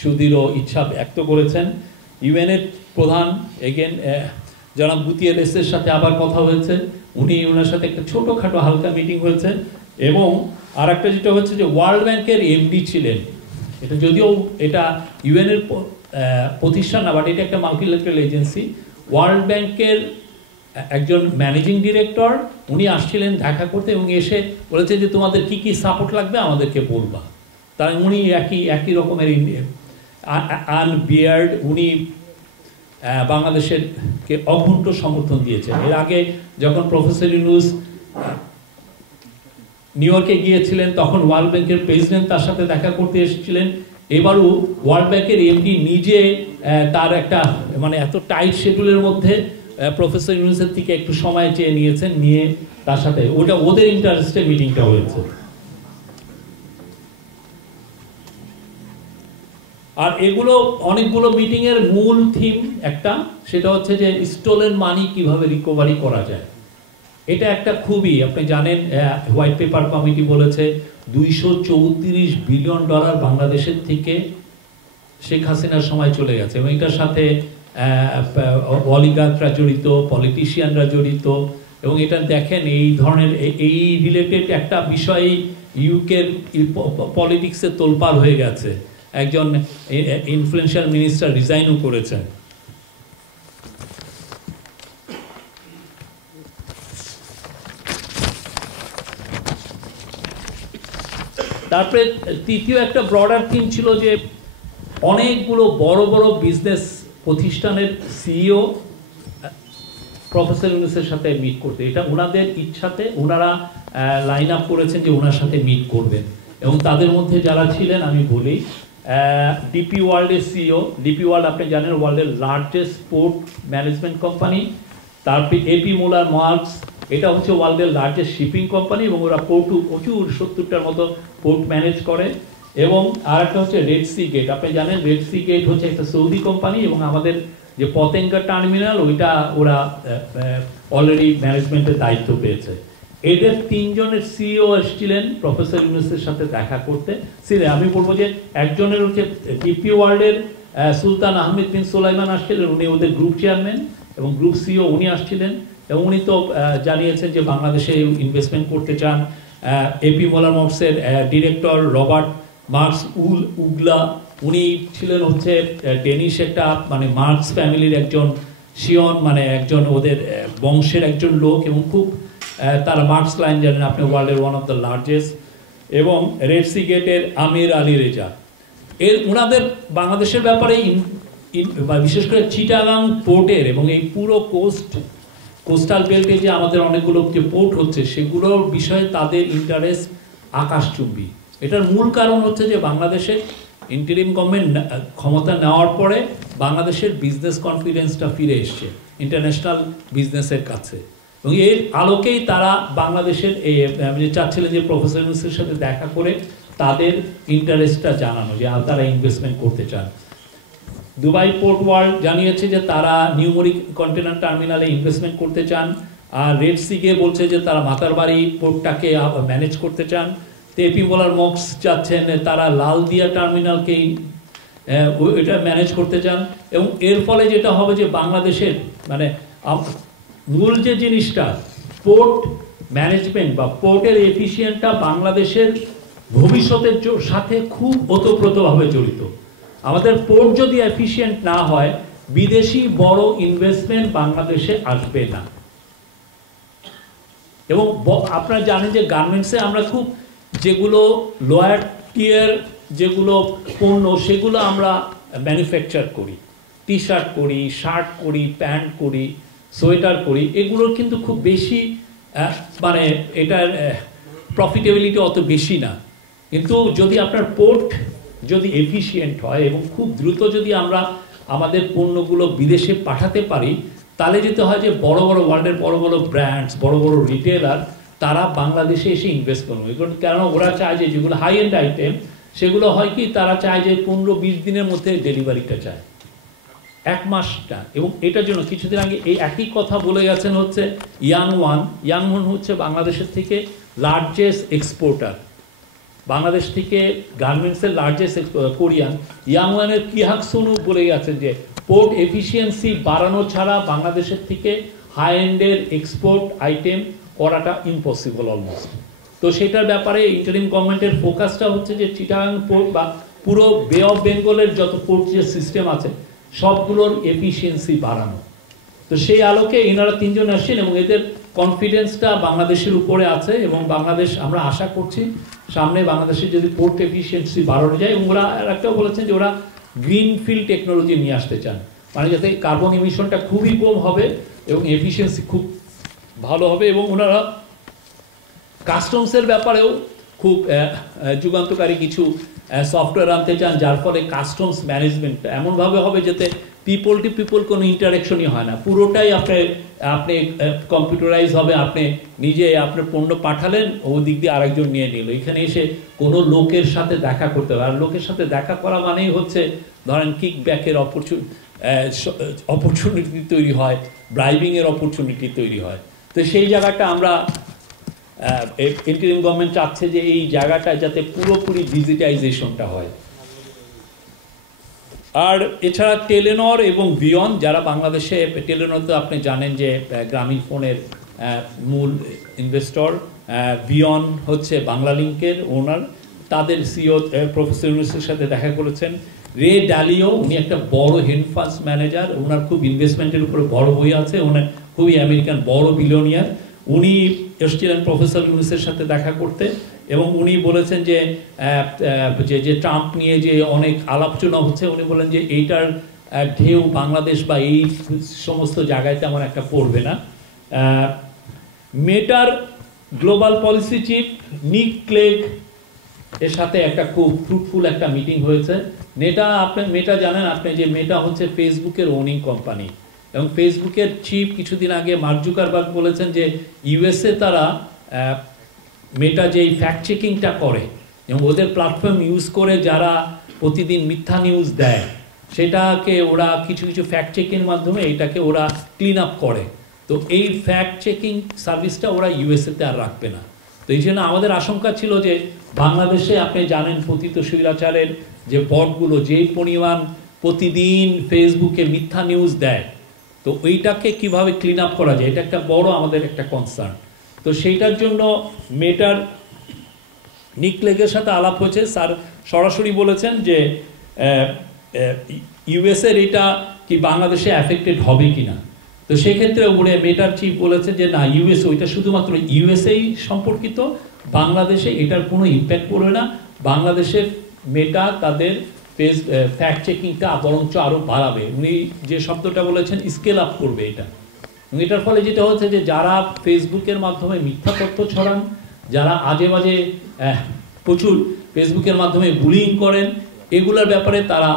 সুদৃঢ় ইচ্ছা ব্যক্ত করেছেন। ইউএনের প্রধান এগেন জনাব গুতিয়েরেসের সাথে আবার কথা হয়েছে, ওনার সাথে একটা ছোটোখাটো হালকা মিটিং হয়েছে। এবং আর একটা যেটা হচ্ছে যে ওয়ার্ল্ড ব্যাংকের এমডি ছিলেন, এটা যদিও এটা ইউএনের প্রতিষ্ঠান না বাট এটা একটা মাল্টিল্যাটারাল এজেন্সি, ওয়ার্ল্ড ব্যাংকের একজন ম্যানেজিং ডিরেক্টর উনি আসছিলেন দেখা করতে এবং এসে বলেছে যে তোমাদের কি কি সাপোর্ট লাগবে আমাদেরকে বলবা। তাই উনি একই রকমের আনবিয়ার্ড উনি বাংলাদেশের কে অকুণ্ঠ সমর্থন দিয়েছেন। এর আগে যখন প্রফেসর ইউনূস নিউ ইয়র্কে গিয়েছিলেন তখন ওয়ার্ল্ড ব্যাংকের প্রেসিডেন্ট তার সাথে দেখা করতে এসেছিলেন। এবারও ওয়ার্ল্ড ব্যাংকের এমডি নিজে তার একটা মানে এত টাইট শিডিউলের মধ্যে প্রফেসর ইউনূসের থেকে একটু সময় চেয়ে নিয়েছেন, নিয়ে তার সাথে ওটা ওদের ইন্টারেস্টে মিটিংটা হয়েছে। আর এগুলো অনেকগুলো মিটিংয়ের মূল থিম একটা, সেটা হচ্ছে যে স্টোলেন মানি কিভাবে রিকভারি করা যায়। এটা একটা খুবই, আপনি জানেন হোয়াইট পেপার কমিটি বলেছে $234 বিলিয়ন বাংলাদেশের থেকে শেখ হাসিনার সময় চলে গেছে, এবং এটার সাথে অলিগার্করা জড়িত, পলিটিশিয়ানরা জড়িত, এবং এটা দেখেন এই ধরনের এই রিলেটেড একটা বিষয় ইউকের পলিটিক্সে তোলপাড় হয়ে গেছে, একজন ইনফ্লুয়েন্সিয়াল মিনিস্টার রিজাইনও করেছেন। তারপরে তৃতীয় একটা ব্রডার থিম ছিল যে অনেকগুলো বড় বড় বিজনেস প্রতিষ্ঠানের সিইও প্রফেসর ইউনূসের সাথে মিট করতে, এটা ওনাদের ইচ্ছাতে ওনারা লাইন আপ করেছেন যে ওনার সাথে মিট করবেন। এবং তাদের মধ্যে যারা ছিলেন আমি বলি, ডিপি ওয়ার্ল্ডের সিইও, ডিপি ওয়ার্ল্ড আপনি জানেন ওয়ার্ল্ডের লার্জেস্ট পোর্ট ম্যানেজমেন্ট কোম্পানি। তারপরে এপি মোলার মার্কস, এটা হচ্ছে ওয়ার্ল্ডের লার্জেস্ট শিপিং কোম্পানি, এবং ওরা প্রচুর 70টার মতো পোর্ট ম্যানেজ করে। এবং আর একটা হচ্ছে রেড সি গেট, আপনি জানেন রেড সি গেট হচ্ছে একটা সৌদি কোম্পানি, এবং আমাদের যে পতেঙ্গা টার্মিনাল ওইটা ওরা অলরেডি ম্যানেজমেন্টের দায়িত্ব পেয়েছে। এদের তিনজনের সিইও এসেছিলেন প্রফেসর ইউনূসের সাথে দেখা করতে। আমি বলবো যে একজনের হচ্ছে ডিপি ওয়ার্ল্ডের সুলতান আহমেদ বিন সুলাইমান আসছিলেন, উনি ওদের গ্রুপ চেয়ারম্যান এবং গ্রুপ সিইও, উনি আসছিলেন এবং উনি তো জানিয়েছেন যে বাংলাদেশে ইনভেস্টমেন্ট করতে চান। এপি মোলার মার্কসের ডিরেক্টর রবার্ট মার্কস উগলা, উনি ছিলেন হচ্ছে ডেনিশ একটা মানে মার্কস ফ্যামিলির একজন শিয়ন, মানে একজন ওদের বংশের একজন লোক, এবং খুব তারা মার্কস লাইন জানেন আপনি, ওয়ার্ল্ডের ওয়ান অফ দ্য লার্জেস্ট। এবং রেড সি গেটের আমির আলী রেজা, ওনাদের বাংলাদেশের ব্যাপারে বিশেষ করে চিটাগাং পোর্টের এবং এই পুরো কোস্টাল বেল্টে যে আমাদের অনেকগুলো যে পোর্ট হচ্ছে সেগুলোর বিষয়ে তাদের ইন্টারেস্ট আকাশচুম্বী। এটার মূল কারণ হচ্ছে যে বাংলাদেশের ইন্টারিম গভর্নমেন্ট ক্ষমতা নেওয়ার পরে বাংলাদেশের বিজনেস কনফিডেন্সটা ফিরে এসছে ইন্টারন্যাশনাল বিজনেসের কাছে, এবং এর আলোকেই তারা বাংলাদেশের চাচ্ছিলেন যে প্রফেসর ইউনূসের সাথে দেখা করে তাদের ইন্টারেস্টটা জানানো যে তারা ইনভেস্টমেন্ট করতে চান। দুবাই পোর্ট ওয়ার্ল্ড জানিয়েছে যে তারা নিউমরিক কন্টেনার টার্মিনালে ইনভেস্টমেন্ট করতে চান, আর রেড সিকে বলছে যে তারা মাতারবাড়ি পোর্টটাকে ম্যানেজ করতে চান। এপি মোলার মার্কস চাচ্ছেন তারা লালদিয়া টার্মিনালকে এটা ম্যানেজ করতে চান, এবং এর ফলে যেটা হবে যে বাংলাদেশের মানে মূল যে জিনিসটা পোর্ট ম্যানেজমেন্ট বা পোর্টের এফিসিয়েন্টটা বাংলাদেশের ভবিষ্যতের সাথে খুব ওতপ্রোতভাবে জড়িত। আমাদের পোর্ট যদি এফিসিয়েন্ট না হয় বিদেশি বড় ইনভেস্টমেন্ট বাংলাদেশে আসবে না। এবং আপনারা জানেন যে গার্মেন্টসে আমরা খুব যেগুলো লোয়ার টিয়ার যেগুলো পণ্য সেগুলো আমরা ম্যানুফ্যাকচার করি, টি শার্ট করি, শার্ট করি, প্যান্ট করি, সোয়েটার করি, এগুলোর কিন্তু খুব বেশি মানে এটার প্রফিটেবিলিটি অত বেশি না। কিন্তু যদি আপনার পোর্ট যদি এফিসিয়েন্ট হয় এবং খুব দ্রুত যদি আমরা আমাদের পণ্যগুলো বিদেশে পাঠাতে পারি, তাহলে যেতে হয় যে বড় বড় ওয়ার্ল্ডের বড় বড় ব্র্যান্ডস, বড় বড় রিটেলার তারা বাংলাদেশে এসে ইনভেস্ট করবে, কারণ ওরা চায় যে যেগুলো হাই এন্ড আইটেম সেগুলো হয় কি তারা চায় যে 15-20 দিনের মধ্যে ডেলিভারিটা চায়, 1 মাসটা। এবং এটার জন্য কিছুদিন আগে এই একই কথা বলে গেছেন হচ্ছে ইয়াংওয়ান হচ্ছে বাংলাদেশের থেকে লার্জেস্ট এক্সপোর্টার, বাংলাদেশ থেকে গার্মেন্টসের লার্জেস্ট কোরিয়ান ইয়াংওয়ানের কিহাক সোনু বলে গেছেন যে পোর্ট এফিসিয়েন্সি বাড়ানো ছাড়া বাংলাদেশের থেকে হাই এন্ডের এক্সপোর্ট আইটেম করাটা ইম্পসিবল অলমোস্ট। তো সেটার ব্যাপারে ইন্টারিম গভর্নমেন্টের ফোকাসটা হচ্ছে যে চিটাগাং পোর্ট বা পুরো বে অফ বেঙ্গলের যত পোর্ট যে সিস্টেম আছে সবগুলোর এফিসিয়েন্সি বাড়ানো। তো সেই আলোকে এনারা তিনজন আসছেন এবং এদের কনফিডেন্সটা বাংলাদেশের উপরে আছে, এবং বাংলাদেশ আমরা আশা করছি সামনে বাংলাদেশের যদি পোর্ট এফিসিয়েন্সি বাড়ানো যায়। এবং ওরা একটাও বলেছেন যে ওরা গ্রিনফিল্ড টেকনোলজি নিয়ে আসতে চান, মানে যাতে কার্বন ইমিশনটা খুবই কম হবে এবং এফিসিয়েন্সি খুব ভালো হবে। এবং ওনারা কাস্টমসের ব্যাপারেও খুব যুগান্তকারী কিছু সফটওয়্যার আনতে চান, যার ফলে কাস্টমস ম্যানেজমেন্ট এমনভাবে হবে যাতে পিপল টু পিপল কোনো ইন্টারাকশনই হয় না, পুরোটাই আপনি কম্পিউটারাইজ হবে, আপনি নিজে আপনার পণ্য পাঠালেন, ও দিক দিয়ে আরেকজন নিয়ে নিল। এখানে এসে কোনো লোকের সাথে দেখা করতে হবে, আর লোকের সাথে দেখা করা মানেই হচ্ছে ধরেন কিক ব্যাকের অপরচুনিটি তৈরি হয়, ব্রাইবিংয়ের অপরচুনিটি তৈরি হয়। তো সেই জায়গাটা আমরা ইন্টারিম গভর্নমেন্ট চাচ্ছে যে এই জায়গাটা যাতে পুরোপুরি ডিজিটাইজেশনটা হয়। আর এছাড়া টেলিনর এবং ভিয়ন, যারা বাংলাদেশে, টেলিনর তো আপনি জানেন যে গ্রামীণ ফোনের মূল ইনভেস্টর, ভিয়ন হচ্ছে বাংলালিংকের ওনার, তাদের সিও প্রফেসর ইউনুসের সাথে দেখা করেছেন। রে ডালিও, উনি একটা বড় হেড ফান্ডস ম্যানেজার, ওনার খুব ইনভেস্টমেন্টের উপরে বড় বই আছে, ওনার খুবই আমেরিকান বড় বিলিয়নিয়ার, উনি এসেছিলেন প্রফেসর ইউনুসের সাথে দেখা করতে, এবং উনি বলেছেন যে যে ট্রাম্প নিয়ে যে অনেক আলোচনা হচ্ছে, উনি বলেন যে এইটার ঢেউ বাংলাদেশ বা এই সমস্ত জায়গায় তেমন একটা পড়বে না। মেটার গ্লোবাল পলিসি চিফ নিক ক্লেগ এর সাথে একটা খুব ফ্রুটফুল একটা মিটিং হয়েছে। মেটা জানেন আপনি যে মেটা হচ্ছে ফেসবুকের ওনিং কোম্পানি, এবং ফেসবুকের চিফ কিছুদিন আগে মার্ক জুকারবার্গ বলেছেন যে ইউএসএ তারা মেটা যেই ফ্যাক্ট চেকিংটা করে এবং ওদের প্ল্যাটফর্ম ইউজ করে যারা প্রতিদিন মিথ্যা নিউজ দেয়, সেটাকে ওরা কিছু কিছু ফ্যাক্ট চেকিংয়ের মাধ্যমে এটাকে ওরা ক্লিন আপ করে। তো এই ফ্যাক্ট চেকিং সার্ভিসটা ওরা ইউএসএতে আর রাখবে না। তো এই জন্য আমাদের আশঙ্কা ছিল যে বাংলাদেশে আপনি জানেন পতিত স্বৈরাচারের যে বটগুলো যেই পরিমাণ প্রতিদিন ফেসবুকে মিথ্যা নিউজ দেয়, তো ওইটাকে কিভাবে ক্লিন আপ করা যায়, এটা একটা বড় আমাদের একটা কনসার্ন। তো সেইটার জন্য মেটার নিক ক্লেগের সাথে আলাপ হয়েছে, স্যার সরাসরি বলেছেন যে ইউএসএর এটা কি বাংলাদেশে অ্যাফেক্টেড হবে কিনা। তো সেক্ষেত্রে উনি মেটার চিফ বলেছেন যে না, ইউএসএ ওইটা শুধুমাত্র ইউএসএই সম্পর্কিত, বাংলাদেশে এটার কোনো ইম্প্যাক্ট পড়বে না। বাংলাদেশের মেটা তাদের ফ্যাক্ট চেকিংটা বরঞ্চ আরও বাড়াবে, উনি যে শব্দটা বলেছেন স্কেল আপ করবে এটা। এটার ফলে যেটা হচ্ছে যে যারা ফেসবুকের মাধ্যমে মিথ্যা তথ্য ছড়ান, যারা আজে বাজে প্রচুর ফেসবুকের মাধ্যমে বুলিং করেন, এগুলোর ব্যাপারে তারা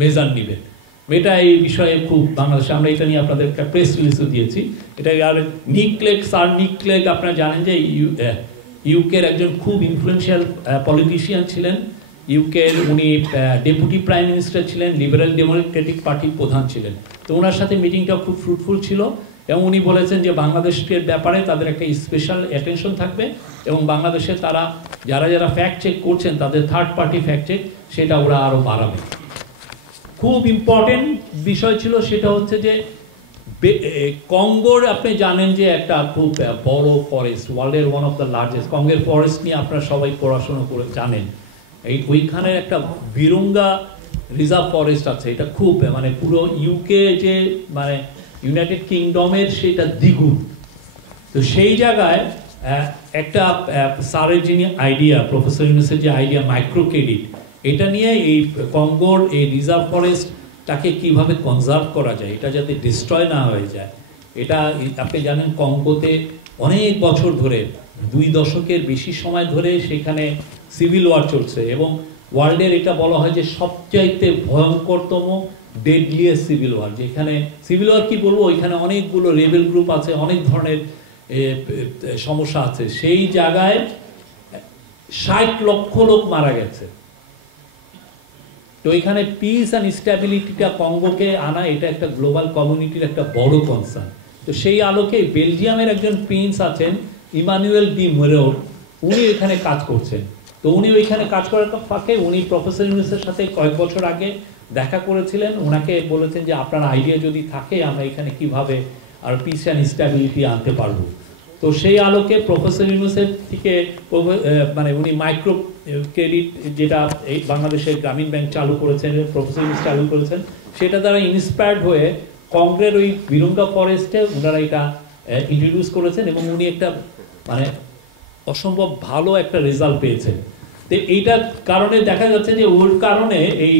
মেজার নেবেন। এটা এই বিষয়ে খুব বাংলাদেশে আমরা এটা নিয়ে আপনাদের একটা প্রেস রিলিজও দিয়েছি। এটা আর নিক ক্লেগ, স্যার নিক ক্লেগ আপনারা জানেন যে ইউকের একজন খুব ইনফ্লুয়েন্সিয়াল পলিটিশিয়ান ছিলেন। ইউকের উনি ডেপুটি প্রাইম মিনিস্টার ছিলেন, লিবারেল ডেমোক্রেটিক পার্টির প্রধান ছিলেন। তো ওনার সাথে মিটিংটা খুব ফ্রুটফুল ছিল, এবং উনি বলেছেন যে বাংলাদেশের ব্যাপারে তাদের একটা স্পেশাল অ্যাটেনশন থাকবে, এবং বাংলাদেশে তারা যারা যারা ফ্যাক্ট চেক করছেন তাদের থার্ড পার্টি ফ্যাক্ট চেক সেটা ওরা আরও বাড়াবে। খুব ইম্পর্টেন্ট বিষয় ছিল সেটা হচ্ছে যে কঙ্গোর আপনি জানেন যে একটা খুব বড় ফরেস্ট, ওয়ার্ল্ডের ওয়ান অফ দ্য লার্জেস্ট, কঙ্গের ফরেস্ট নিয়ে আপনারা সবাই পড়াশোনা করে জানেন। ওইখানে একটা বিরুঙ্গা রিজার্ভ ফরেস্ট আছে, এটা খুব মানে পুরো ইউকে যে মানে ইউনাইটেড কিংডমের সেটা দ্বিগুণ। তো সেই জায়গায় একটা স্যারের যিনি আইডিয়া, প্রফেসর ইউনুসের যে আইডিয়া মাইক্রো ক্রেডিট, এটা নিয়ে এই কঙ্গোর এই রিজার্ভ ফরেস্টটাকে কিভাবে কনজার্ভ করা যায়, এটা যাতে ডিস্ট্রয় না হয়ে যায়। এটা আপনি জানেন কঙ্গোতে অনেক বছর ধরে 2 দশকের বেশি সময় ধরে সেখানে সিভিল ওয়ার চলছে, এবং ওয়ার্ল্ডের এটা বলা হয় যে সবচাইতে ভয়ঙ্করতম ডেডলিয়েস্ট সিভিল ওয়ার। যেখানে সিভিল ওয়ার কি বলবো, ওইখানে অনেকগুলো রেবেল গ্রুপ আছে, অনেক ধরনের সমস্যা আছে। সেই জায়গায় 60 লক্ষ লোক মারা গেছে। তো এখানে পিস অ্যান্ড স্ট্যাবিলিটিটা কঙ্গোকে আনা, এটা একটা গ্লোবাল কমিউনিটির একটা বড় কনসার্ন। তো সেই আলোকে বেলজিয়ামের একজন প্রিন্স আছেন ইমানুয়েল ডি মোরের, উনি এখানে কাজ করছেন। তো উনি ওইখানে কাজ করার ফাঁকে উনি প্রফেসর ইউনুসের সাথে কয়েক বছর আগে দেখা করেছিলেন, ওনাকে বলেছেন যে আপনার আইডিয়া যদি থাকে আমরা এখানে কিভাবে আর পিস অ্যান্ড স্ট্যাবিলিটি আনতে পারবো। তো সেই আলোকে প্রফেসর ইউনুসের থেকে মানে উনি মাইক্রো ক্রেডিট যেটা এই বাংলাদেশের গ্রামীণ ব্যাংক চালু করেছেন, প্রফেসর ইউনুস চালু করেছেন, সেটা দ্বারা ইন্সপায়ার্ড হয়ে কংগ্রের ওই বিরুঙ্গা ফরেস্টে ওনারা এটা ইন্ট্রোডিউস করেছেন, এবং উনি একটা মানে অসম্ভব ভালো একটা রেজাল্ট পেয়েছেন। তো এইটার কারণে দেখা যাচ্ছে যে ওর কারণে এই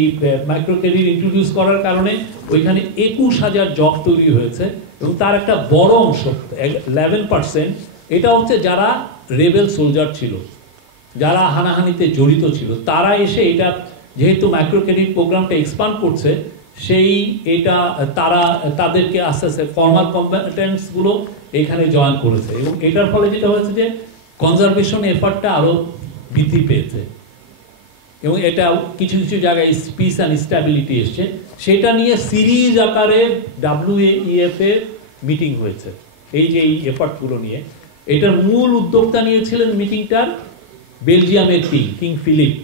মাইক্রো ক্রেডিট ইন্ট্রোডিউস করার কারণে ওইখানে 21,000 জব তৈরি হয়েছে, এবং তার একটা বড় অংশ 11% এটা হচ্ছে যারা রেবেল সোলজার ছিল, যারা হানাহানিতে জড়িত ছিল, তারা এসে এটা যেহেতু মাইক্রো ক্রেডিট প্রোগ্রামটা এক্সপান্ড করছে, সেই এটা তারা তাদেরকে আস্তে আস্তে ফর্মাল কম্পিটেন্সগুলো এখানে জয়েন করেছে এবং এটার ফলে যেটা হয়েছে যে কনজারভেশন এফার্টটা আরও বৃদ্ধি পেয়েছে এবং এটা কিছু কিছু জায়গায় পিস অ্যান্ড স্ট্যাবিলিটি এসছে। সেটা নিয়ে সিরিজ আকারে WEF এর মিটিং হয়েছে এই যে এই এফার্টগুলো নিয়ে। এটার মূল উদ্যোক্তা নিয়েছিলেন মিটিংটার বেলজিয়ামের কিং ফিলিপ।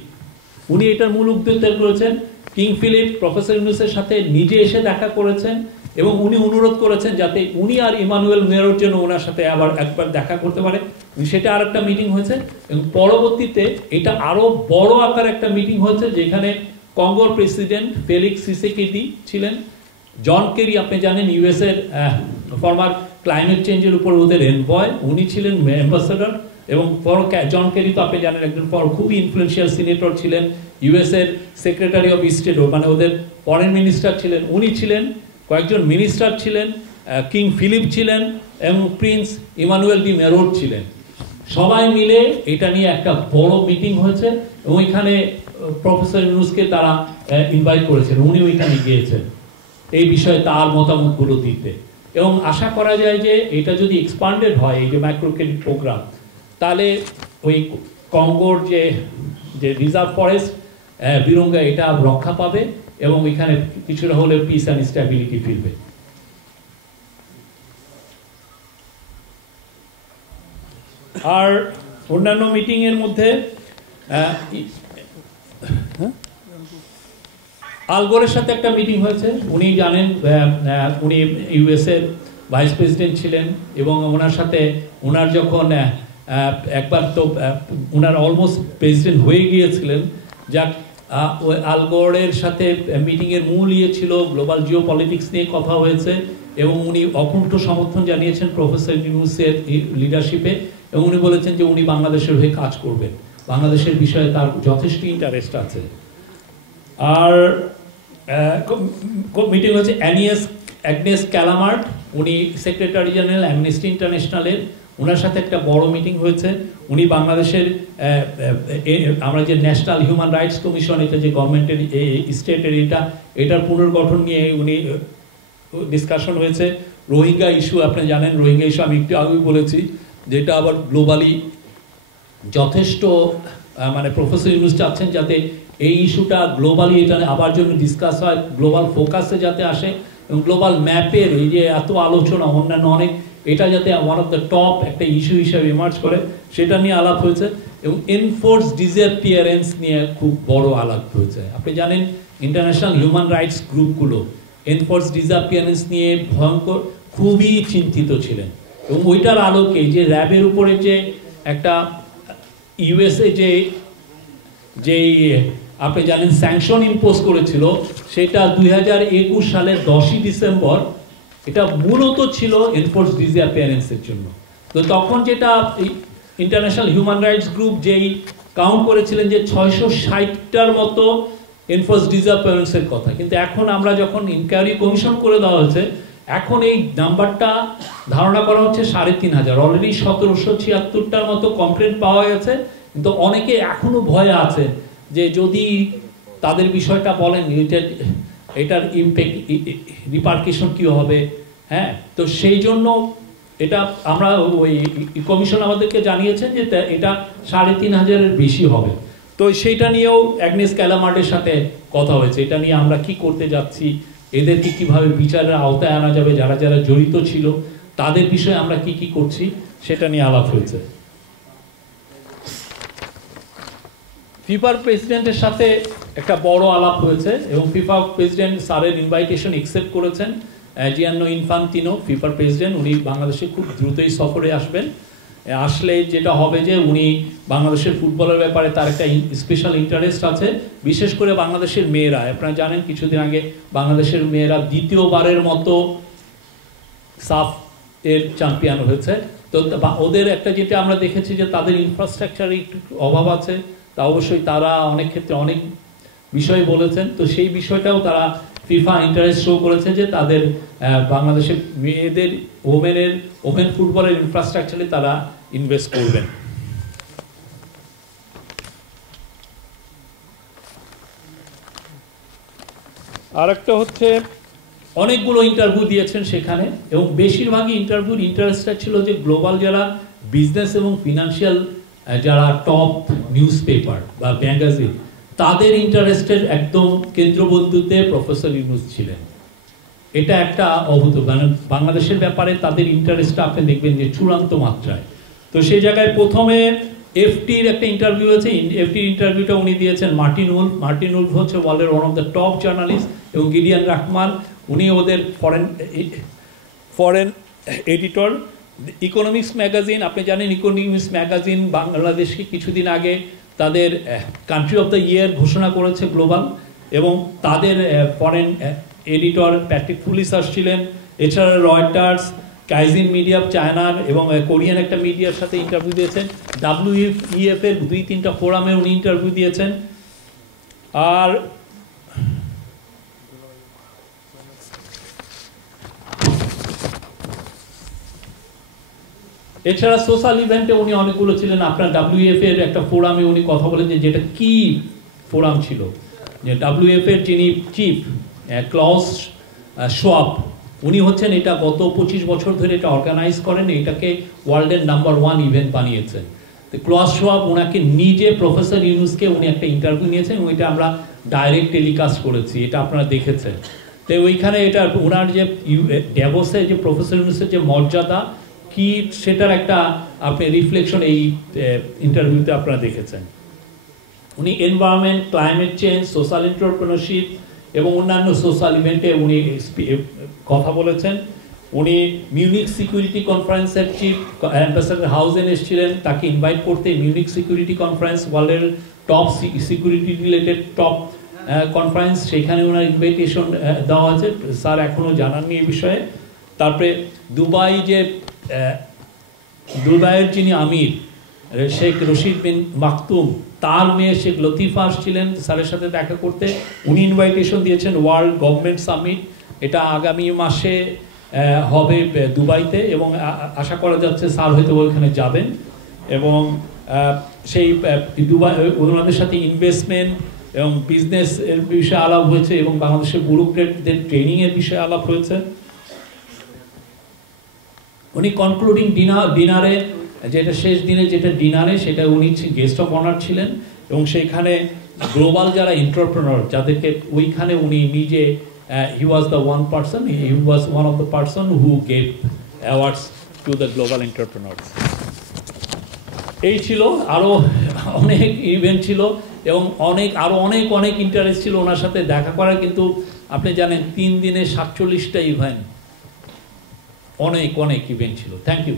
উনি এটার মূল উদ্যোক্তা করেছেন। কিং ফিলিপ প্রফেসর ইউনুসের সাথে নিজে এসে দেখা করেছেন এবং উনি অনুরোধ করেছেন যাতে উনি আর ইমানুয়েল মেয়রের জন্য ওনার সাথে আবার একবার দেখা করতে পারে। সেটা আর একটা মিটিং হয়েছে এবং পরবর্তীতে এটা আরো বড় আকার একটা মিটিং হয়েছে যেখানে কঙ্গোর প্রেসিডেন্ট ফেলিক্স সিসেকেদি ছিলেন, জন কেরি আপনি জানেন ইউএস এর ফরমার ক্লাইমেট চেঞ্জের উপর ওদের এনভয়, উনি ছিলেন অ্যাম্বাসেডর এবং জন কেরি তো আপনি জানেন একজন খুবই ইনফ্লুয়েন্সিয়াল সিনেটর ছিলেন, ইউএস এর সেক্রেটারি অফ স্টেট মানে ওদের ফরেন মিনিস্টার ছিলেন, উনি ছিলেন, কয়েকজন মিনিস্টার ছিলেন, কিং ফিলিপ ছিলেন এবং প্রিন্স ইমানুয়েল ডি মেরোর ছিলেন। সবাই মিলে এটা নিয়ে একটা বড় মিটিং হয়েছে এবং এখানে প্রফেসর ইউনুসকে তারা ইনভাইট করেছেন, উনি ওইখানে গিয়েছেন এই বিষয়ে তার মতামতগুলো দিতে। এবং আশা করা যায় যে এটা যদি এক্সপান্ডেড হয় এই যে মাইক্রো ক্রেডিট প্রোগ্রাম, তাহলে ওই কঙ্গোর যে রিজার্ভ ফরেস্ট বিরঙ্গা এটা রক্ষা পাবে এবং এখানে কিছুটা হলে পিস অ্যান্ড স্ট্যাবিলিটি ফিরবে। আর অন্যান্য মিটিং এর মধ্যে আলগোরের সাথে একটা মিটিং হয়েছে। উনি জানেন উনি ইউএস এর ভাইস প্রেসিডেন্ট ছিলেন এবং ওনার সাথে ওনার যখন একবার তো ওনার অলমোস্ট প্রেসিডেন্ট হয়ে গিয়েছিলেন, যাক আলগোরের সাথে মিটিংয়ের মূল ছিল গ্লোবাল জিও পলিটিক্স নিয়ে কথা হয়েছে এবং উনি অকুণ্ঠ সমর্থন জানিয়েছেন প্রফেসর ইউনুসের লিডারশিপে এবং উনি বলেছেন যে উনি বাংলাদেশের হয়ে কাজ করবেন, বাংলাদেশের বিষয়ে তার যথেষ্ট ইন্টারেস্ট আছে। আর মিটিং হচ্ছে অ্যাগনেস ক্যালামার্ট, উনি সেক্রেটারি জেনারেল অ্যামনেস্টি ইন্টারন্যাশনালের, ওনার সাথে একটা বড় মিটিং হয়েছে। উনি বাংলাদেশের আমরা যে ন্যাশনাল হিউম্যান রাইটস কমিশন, এটা যে গভর্নমেন্টের স্টেটের এটার পুনর্গঠন নিয়ে উনি ডিসকাশন হয়েছে। রোহিঙ্গা ইস্যু আপনি জানেন, রোহিঙ্গা ইস্যু আমি একটু আগেই বলেছি যেটা আবার গ্লোবালি যথেষ্ট মানে প্রফেসর ইউনুস চাচ্ছেন যাতে এই ইস্যুটা গ্লোবালি এটা আবার জন্য ডিসকাস হয়, গ্লোবাল ফোকাসে যাতে আসে এবং গ্লোবাল ম্যাপের এই যে এত আলোচনা অন্যান্য অনেক, এটা যাতে ওয়ান অফ দ্য টপ একটা ইস্যু হিসাবে ইমার্জ করে সেটা নিয়ে আলাপ হয়েছে। এবং এনফোর্স ডিসঅ্যাপিয়ারেন্স নিয়ে খুব বড় আলাপ হয়েছে। আপনি জানেন ইন্টারন্যাশনাল হিউম্যান রাইটস গ্রুপগুলো এনফোর্স ডিসঅ্যাপিয়ারেন্স নিয়ে ভয়ঙ্কর খুবই চিন্তিত ছিলেন এবং ওইটার আলোকে যে র্যাবের উপরে যে একটা ইউএসএ যেই আপনি জানেন স্যাংশন ইম্পোজ করেছিল, সেটা 2021 সালের 10ই ডিসেম্বর, এটা মূলত ছিল এনফোর্স ডিসঅ্যাপিয়ারেন্সের জন্য। তো তখন যেটা ইন্টারন্যাশনাল হিউম্যান রাইটস গ্রুপ যেই কাউন্ট করেছিলেন যে 660টার মতো এনফোর্স ডিসঅ্যাপিয়ারেন্সের কথা, কিন্তু এখন আমরা যখন ইনকোয়ারি কমিশন করে দেওয়া হয়েছে, এখন এই নাম্বারটা ধারণা করা হচ্ছে 3500। অলরেডি 1776টার মতো কমপ্লেন্ট পাওয়া গেছে, কিন্তু অনেকে এখনো ভয়ে আছে যে যদি তাদের বিষয়টা বলেন এটার ইমপ্যাক্ট রিপার্কেশন কি হবে। হ্যাঁ, তো সেই জন্য এটা আমরা ওই কমিশন আমাদেরকে জানিয়েছেন যে এটা 3500-এর বেশি হবে। তো সেইটা নিয়েও অ্যাগনেস ক্যালামার্টের সাথে কথা হয়েছে, এটা নিয়ে আমরা কি করতে যাচ্ছি, এদেরকে কিভাবে বিচারের আওতায় আনা যাবে, যারা যারা জড়িত ছিল তাদের বিষয়ে আমরা কি করছি সেটা নিয়ে আলাপ হয়েছে। ফিফার প্রেসিডেন্টের সাথে একটা বড় আলাপ হয়েছে এবং ফিফা প্রেসিডেন্ট স্যারের ইনভাইটেশন অ্যাকসেপ্ট করেছেন। জিয়ানো ইনফান্তিনো ফিফার প্রেসিডেন্ট, উনি বাংলাদেশে খুব দ্রুতই সফরে আসবেন। আসলে যেটা হবে যে উনি বাংলাদেশের ফুটবলের ব্যাপারে তার একটা স্পেশাল ইন্টারেস্ট আছে, বিশেষ করে বাংলাদেশের মেয়েরা। আপনারা জানেন কিছুদিন আগে বাংলাদেশের মেয়েরা দ্বিতীয়বারের মতো সাফ এর চ্যাম্পিয়ন হয়েছে। তো ওদের একটা যেটা আমরা দেখেছি যে তাদের ইনফ্রাস্ট্রাকচারে একটু অভাব আছে, তা অবশ্যই তারা অনেক ক্ষেত্রে অনেক বিষয় বলেছেন। তো সেই বিষয়টাও তারা ফিফা ইন্টারেস্ট শো করেছে যে তাদের বাংলাদেশের মেয়েদের ওমেন ফুটবলের ইনফ্রাস্ট্রাকচারে তারা ইনভেস্ট করবেন। আর একটা হচ্ছে অনেকগুলো ইন্টারভিউ দিয়েছেন সেখানে, এবং বেশিরভাগই ইন্টারভিউর ইন্টারেস্টটা ছিল যে গ্লোবাল যারা বিজনেস এবং ফিনান্সিয়াল যারা টপ নিউজ পেপার বা ম্যাগাজিন, তাদের ইন্টারেস্টের একদম কেন্দ্রবিন্দুতে প্রফেসর ইউনূস ছিলেন। এটা একটা অভূতপূর্ব, মানে বাংলাদেশের ব্যাপারে তাদের ইন্টারেস্টটা আপনি দেখবেন যে চূড়ান্ত মাত্রায়। তো সেই জায়গায় প্রথমে এফটির একটা ইন্টারভিউ আছে, এফটির ইন্টারভিউটা উনি দিয়েছেন মার্টিন উলফ। মার্টিন উলফ হচ্ছে ওয়ার্ল্ডের one of the top journalist, এবং গিডিয়ান রাহমান উনি ওদের ফরেন এডিটর। ইকোনমিক্স ম্যাগাজিন, আপনি জানেন ইকোনমিক্স ম্যাগাজিন বাংলাদেশকে কিছুদিন আগে তাদের কান্ট্রি অফ দ্য ইয়ার ঘোষণা করেছে গ্লোবাল, এবং তাদের ফরেন এডিটর প্যাট্রিক পুলিসার ছিলেন। এছাড়া রয়টার্স, কাইজিন মিডিয়া চায়নার এবং কোরিয়ান একটা মিডিয়ার সাথে ইন্টারভিউ দিয়েছেন। WEF এর 2-3টা ফোরামে উনি ইন্টারভিউ দিয়েছেন। আর এছাড়া সোশ্যাল ইভেন্টে উনি অনেকগুলো ছিলেন। আপনার WEF এর একটা ফোরামে উনি কথা বলেন যে যেটা কি ফোরাম ছিল, যে WEF এর যিনি চিফ ক্লাউস শোয়াব, উনি হচ্ছেন এটা গত 25 বছর ধরে এটা অর্গানাইজ করেন, এটাকে ওয়ার্ল্ডের নাম্বার 1 ইভেন্ট বানিয়েছেন। তো ক্লাউস শোয়াব ওনাকে নিজে প্রফেসর ইউনূসকে উনি একটা ইন্টারভিউ নিয়েছেন, এবং এটা আমরা ডাইরেক্ট টেলিকাস্ট করেছি, এটা আপনারা দেখেছেন। তো ওইখানে এটা ওনার যে ড্যাভোসে যে প্রফেসর ইউনূসের যে মর্যাদা কি, সেটার একটা আপনি রিফ্লেকশন এই ইন্টারভিউতে আপনারা দেখেছেন। উনি environment, climate change, social entrepreneurship এবং অন্যান্য সোশ্যাল ইভেন্টে উনি কথা বলেছেন। উনি মিউনিক সিকিউরিটি কনফারেন্সের চিফ অ্যাম্বাসেডর হাউজেন এসেছিলেন, তাকে ইনভাইট করতে। মিউনিক সিকিউরিটি কনফারেন্স ওয়ার্ল্ডের top security related top conference, সেখানে ওনার ইনভাইটেশন দেওয়া আছে, স্যার এখনও জানাননি এই বিষয়ে। তারপরে দুবাইয়ের যিনি আমির শেখ রশিদ বিন মাকতুম, তার মেয়ে শেখ লতিফা আসছিলেন স্যারের সাথে দেখা করতে, উনি ইনভাইটেশন দিয়েছেন। ওয়ার্ল্ড গভর্নমেন্ট সামিট, এটা আগামী মাসে হবে দুবাইতে, এবং আশা করা যাচ্ছে স্যার হয়তো ওইখানে যাবেন। এবং সেই দুবাই ওনাদের সাথে ইনভেস্টমেন্ট এবং বিজনেস এর বিষয়ে আলাপ হয়েছে, এবং বাংলাদেশের ব্যুরোক্রেটদের ট্রেনিংয়ের বিষয়ে আলাপ হয়েছে। উনি কনক্লুডিং ডিনারে, যেটা শেষ দিনে যেটা ডিনারে, সেটা উনি গেস্ট অফ অনার ছিলেন, এবং সেইখানে গ্লোবাল যারা এন্টারপ্রেনার যাদেরকে ওইখানে উনি নিজে he was the one person, he was one of the person who gave awards to the global entrepreneurs. এই ছিল, আরও অনেক ইভেন্ট ছিল, এবং আরও অনেক ইন্টারেস্ট ছিল ওনার সাথে দেখা করার। কিন্তু আপনি জানেন 3 দিনে 47টা ইভেন্ট, অনেক ইভেন্ট ছিল। Thank you.